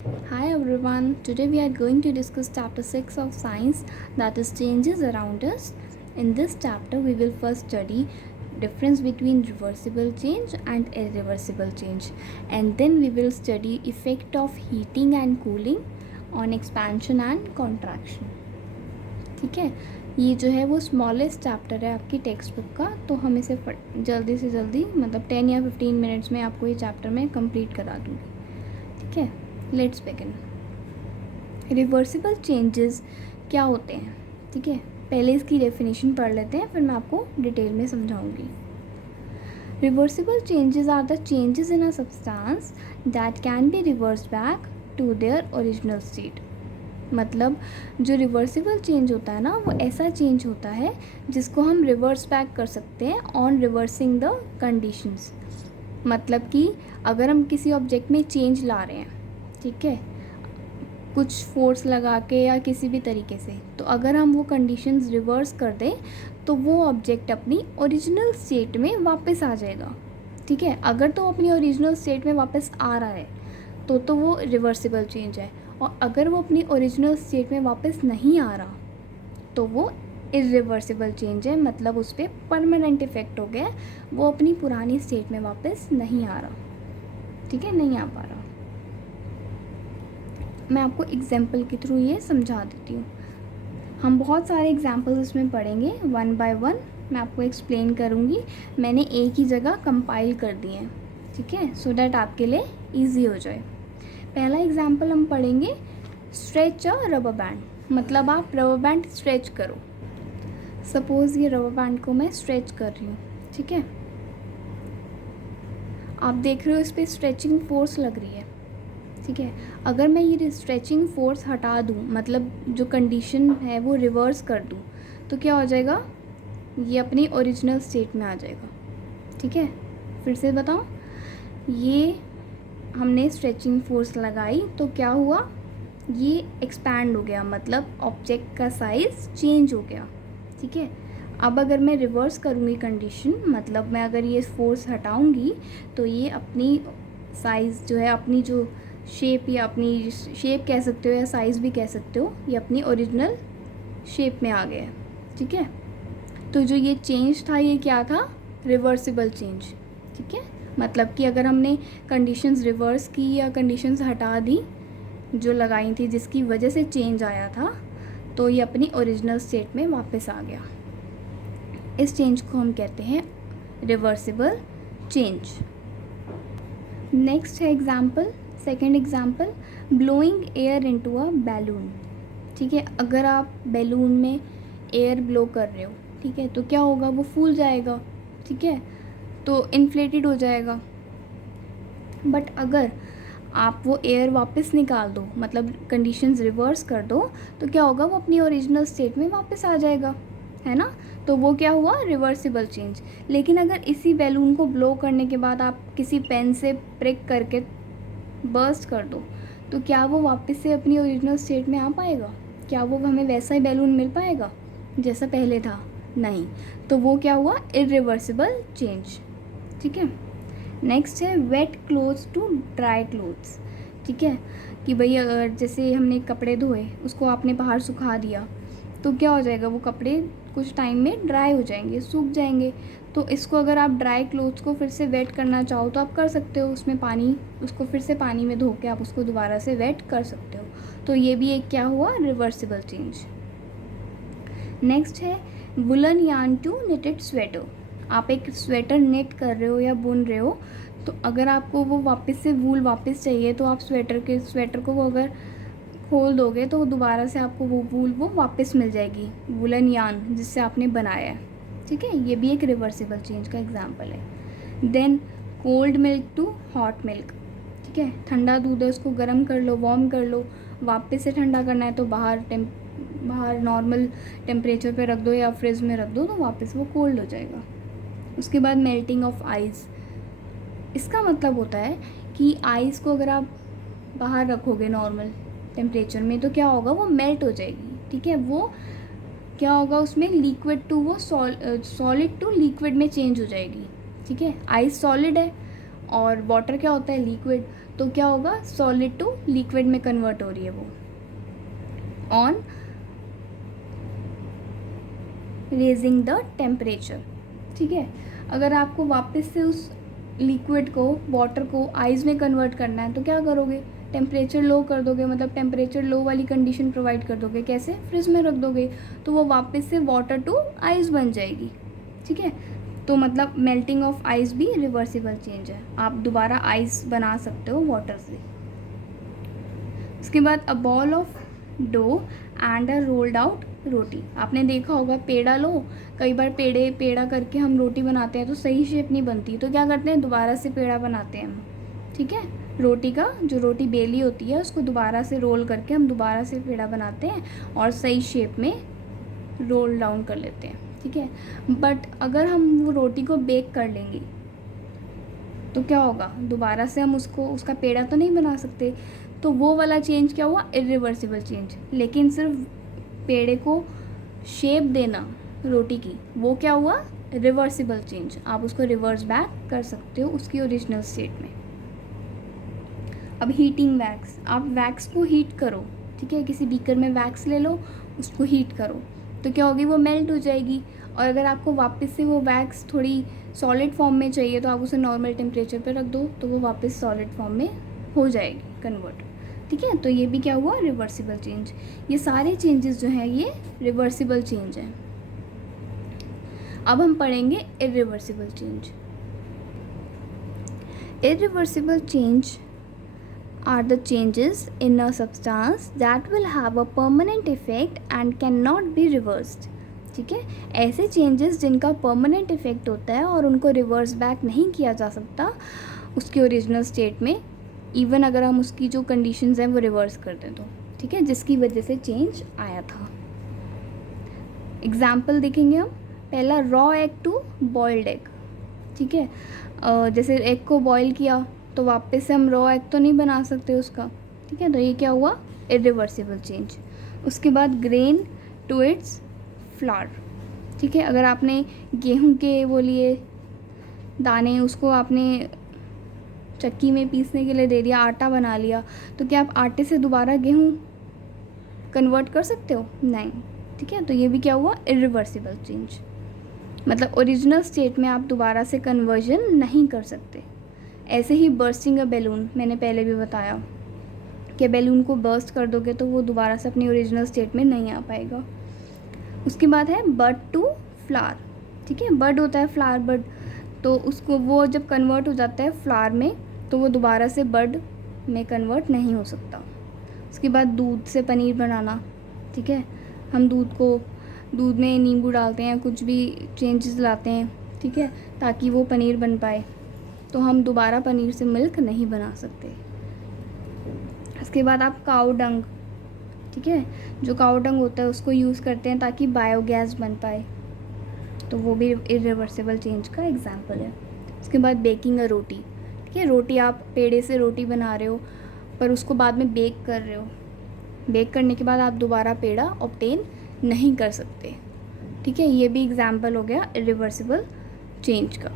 Hi everyone, today we are going to discuss chapter 6 of science, that is changes around us. In this chapter we will first study difference between reversible change and irreversible change, and then we will study effect of heating and cooling on expansion and contraction. ठीक है, ये जो है वो smallest chapter है आपकी text book का, तो हम इसे जल्दी से जल्दी मतलब 10 या 15 मिनट्स में आपको ये चैप्टर में कंप्लीट करा दूँगी. ठीक है, लेट्स बिगिन. रिवर्सिबल चेंजेस क्या होते हैं? ठीक है, पहले इसकी डेफिनेशन पढ़ लेते हैं, फिर मैं आपको डिटेल में समझाऊंगी. Reversible changes are the changes in a substance that can be reverse back to their original state. मतलब जो रिवर्सिबल चेंज होता है ना, वो ऐसा चेंज होता है जिसको हम रिवर्स बैक कर सकते हैं ऑन रिवर्सिंग द कंडीशंस. मतलब कि अगर हम किसी ऑब्जेक्ट में चेंज ला रहे हैं, ठीक है, कुछ फोर्स लगा के या किसी भी तरीके से, तो अगर हम वो कंडीशंस रिवर्स कर दें तो वो ऑब्जेक्ट अपनी ओरिजिनल स्टेट में वापस आ जाएगा. ठीक है, अगर तो अपनी ओरिजिनल स्टेट में वापस आ रहा है तो वो रिवर्सिबल चेंज है, और अगर वो अपनी ओरिजिनल स्टेट में वापस नहीं आ रहा तो वो इरिवर्सिबल चेंज है. मतलब उस पर परमानेंट इफेक्ट हो गया, वो अपनी पुरानी स्टेट में वापस नहीं आ रहा. ठीक है, नहीं आ पा रहा. मैं आपको एग्जाम्पल के थ्रू ये समझा देती हूँ. हम बहुत सारे एग्जाम्पल्स इसमें पढ़ेंगे वन बाय वन. मैं आपको एक्सप्लेन करूँगी. मैंने एक ही जगह कंपाइल कर दिए हैं, ठीक है, सो डैट आपके लिए इजी हो जाए. पहला एग्जाम्पल हम पढ़ेंगे स्ट्रेच अ रबर बैंड. मतलब आप रबर बैंड स्ट्रेच करो. सपोज़ ये रबर बैंड को मैं स्ट्रेच कर रही हूँ. ठीक है, आप देख रहे हो इस पर स्ट्रेचिंग फोर्स लग रही है. ठीक है, अगर मैं ये स्ट्रेचिंग फोर्स हटा दूँ, मतलब जो कंडीशन है वो रिवर्स कर दूँ, तो क्या हो जाएगा? ये अपनी ओरिजिनल स्टेट में आ जाएगा. ठीक है, फिर से बताऊँ. ये हमने स्ट्रेचिंग फोर्स लगाई तो क्या हुआ? ये एक्सपैंड हो गया, मतलब ऑब्जेक्ट का साइज़ चेंज हो गया. ठीक है, अब अगर मैं रिवर्स करूँगी कंडीशन, मतलब मैं अगर ये फोर्स हटाऊँगी तो ये अपनी साइज़ जो है, अपनी जो शेप, या अपनी शेप कह सकते हो या साइज़ भी कह सकते हो, ये अपनी ओरिजिनल शेप में आ गया है. ठीक है, तो जो ये चेंज था ये क्या था? Reversible change. ठीक है, मतलब कि अगर हमने कंडीशंस रिवर्स की या कंडीशंस हटा दी जो लगाई थी जिसकी वजह से चेंज आया था, तो ये अपनी ओरिजिनल स्टेट में वापस आ गया. इस चेंज को हम कहते हैं रिवर्सिबल चेंज. नेक्स्ट है example, second example, blowing air into a balloon. ठीक है, अगर आप बैलून में एयर ब्लो कर रहे हो, ठीक है, तो क्या होगा? वो फूल जाएगा. ठीक है, तो इन्फ्लेटेड हो जाएगा. बट अगर आप वो एयर वापस निकाल दो, मतलब कंडीशंस रिवर्स कर दो, तो क्या होगा? वो अपनी ओरिजिनल स्टेट में वापस आ जाएगा, है ना. तो वो क्या हुआ? Reversible change. लेकिन अगर इसी बैलून को ब्लो करने के बाद आप किसी पेन से प्रिक करके बर्स्ट कर दो, तो क्या वो वापस से अपनी ओरिजिनल स्टेट में आ पाएगा? क्या वो हमें वैसा ही बैलून मिल पाएगा जैसा पहले था? नहीं. तो वो क्या हुआ? Irreversible change. ठीक है, नेक्स्ट है wet clothes to dry clothes. ठीक है, कि भाई अगर जैसे हमने कपड़े धोए, उसको आपने बाहर सुखा दिया, तो क्या हो जाएगा? वो कपड़े कुछ टाइम में ड्राई हो जाएंगे, सूख जाएंगे. तो इसको अगर आप ड्राई क्लोथ्स को फिर से वेट करना चाहो तो आप कर सकते हो. उसमें पानी, उसको फिर से पानी में धो के आप उसको दोबारा से वेट कर सकते हो. तो ये भी एक क्या हुआ? Reversible change. नेक्स्ट है woollen yarn to knitted sweater. आप एक स्वेटर नेट कर रहे हो या बुन रहे हो, तो अगर आपको वो वापस से वूल वापस चाहिए, तो आप स्वेटर को वो अगर खोल दोगे तो दोबारा से आपको वो वूल वो वापस मिल जाएगी, वुलन यार्न जिससे आपने बनाया है. ठीक है, ये भी एक रिवर्सिबल चेंज का एग्जांपल है. Then cold milk to hot milk. ठीक है, ठंडा दूध है, उसको गर्म कर लो, वार्म कर लो, वापस से ठंडा करना है तो बाहर नॉर्मल टेम्परेचर पे रख दो या फ्रिज में रख दो, तो वापस वो कोल्ड हो जाएगा. उसके बाद मेल्टिंग ऑफ आइस. इसका मतलब होता है कि आइस को अगर आप बाहर रखोगे नॉर्मल टेम्परेचर में, तो क्या होगा? वो मेल्ट हो जाएगी. ठीक है, वो क्या होगा? उसमें लिक्विड टू वो सॉलिड टू लिक्विड में चेंज हो जाएगी. ठीक है, आइस सॉलिड है और वाटर क्या होता है? लिक्विड. तो क्या होगा, सॉलिड टू लिक्विड में कन्वर्ट हो रही है वो ऑन रेजिंग द टेम्परेचर। ठीक है, अगर आपको वापस से उस लिक्विड को, वाटर को आइस में कन्वर्ट करना है तो क्या करोगे, टेम्परेचर लो कर दोगे, मतलब टेम्परेचर लो वाली कंडीशन प्रोवाइड कर दोगे। कैसे, फ्रिज में रख दोगे तो वो वापस से वाटर टू आइस बन जाएगी। ठीक है, तो मतलब मेल्टिंग ऑफ आइस भी रिवर्सिबल चेंज है, आप दोबारा आइस बना सकते हो वाटर से। उसके बाद a ball of dough and a rolled out roti. आपने देखा होगा पेड़ा लो, कई बार पेड़ा करके हम रोटी बनाते हैं तो सही शेप नहीं बनती, तो क्या करते हैं, दोबारा से पेड़ा बनाते हैं हम। ठीक है, रोटी का जो रोटी बेली होती है उसको दोबारा से रोल करके हम दोबारा से पेड़ा बनाते हैं और सही शेप में रोल डाउन कर लेते हैं। ठीक है, बट अगर हम वो रोटी को बेक कर लेंगे तो क्या होगा, दोबारा से हम उसका पेड़ा तो नहीं बना सकते, तो वो वाला चेंज क्या हुआ, इरिवर्सिबल चेंज। लेकिन सिर्फ पेड़े को शेप देना रोटी की, वो क्या हुआ, रिवर्सिबल चेंज। आप उसको रिवर्स बैक कर सकते हो उसकी ओरिजिनल स्टेट में। अब हीटिंग वैक्स, आप वैक्स को हीट करो। ठीक है, किसी बीकर में वैक्स ले लो, उसको हीट करो तो क्या होगी, वो मेल्ट हो जाएगी। और अगर आपको वापस से वो वैक्स थोड़ी सॉलिड फॉर्म में चाहिए तो आप उसे नॉर्मल टेम्परेचर पे रख दो तो वो वापस सॉलिड फॉर्म में हो जाएगी कन्वर्ट। ठीक है, तो ये भी क्या हुआ, रिवर्सिबल चेंज। ये सारे चेंजेस जो हैं ये रिवर्सिबल चेंज हैं। अब हम पढ़ेंगे irreversible change. Irreversible change are the changes in a substance that will have a permanent effect and cannot be reversed। ठीक है, ऐसे चेंजेस जिनका परमानेंट इफेक्ट होता है और उनको रिवर्स बैक नहीं किया जा सकता उसकी ओरिजिनल स्टेट में, इवन अगर हम उसकी जो कंडीशंस हैं वो रिवर्स कर दें तो। ठीक है, जिसकी वजह से चेंज आया था। एग्जाम्पल देखेंगे हम, पहला raw egg to boiled egg. ठीक है, जैसे एग को बॉईल किया तो वापस से हम रॉ एग तो नहीं बना सकते उसका। ठीक है, तो ये क्या हुआ, इरिवर्सिबल चेंज। उसके बाद ग्रेन टू इट्स फ्लावर। ठीक है, अगर आपने गेहूं के वो लिए दाने, उसको आपने चक्की में पीसने के लिए दे दिया, आटा बना लिया, तो क्या आप आटे से दोबारा गेहूं कन्वर्ट कर सकते हो, नहीं। ठीक है, तो ये भी क्या हुआ, इरिवर्सिबल चेंज। मतलब ओरिजिनल स्टेट में आप दोबारा से कन्वर्जन नहीं कर सकते। ऐसे ही बर्स्टिंग अ बैलून, मैंने पहले भी बताया कि बैलून को बर्स्ट कर दोगे तो वो दोबारा से अपनी ओरिजिनल स्टेट में नहीं आ पाएगा। उसके बाद है बड टू फ्लावर। ठीक है, बड होता है फ्लावर बड, तो उसको वो जब कन्वर्ट हो जाता है फ्लावर में तो वो दोबारा से बड में कन्वर्ट नहीं हो सकता। उसके बाद दूध से पनीर बनाना। ठीक है, हम दूध में नींबू डालते हैं, कुछ भी चेंजेस लाते हैं, ठीक है, ताकि वो पनीर बन पाए, तो हम दोबारा पनीर से मिल्क नहीं बना सकते। उसके बाद आप काऊ डंग, ठीक है, जो काऊ डंग होता है उसको यूज़ करते हैं ताकि बायोगैस बन पाए, तो वो भी इरिवर्सिबल चेंज का एग्जांपल है। उसके बाद बेकिंग अ रोटी। ठीक है, रोटी आप पेड़े से रोटी बना रहे हो पर उसको बाद में बेक कर रहे हो, बेक करने के बाद आप दोबारा पेड़ा ऑब्टेन नहीं कर सकते। ठीक है, ये भी एग्जांपल हो गया इरिवर्सिबल चेंज का।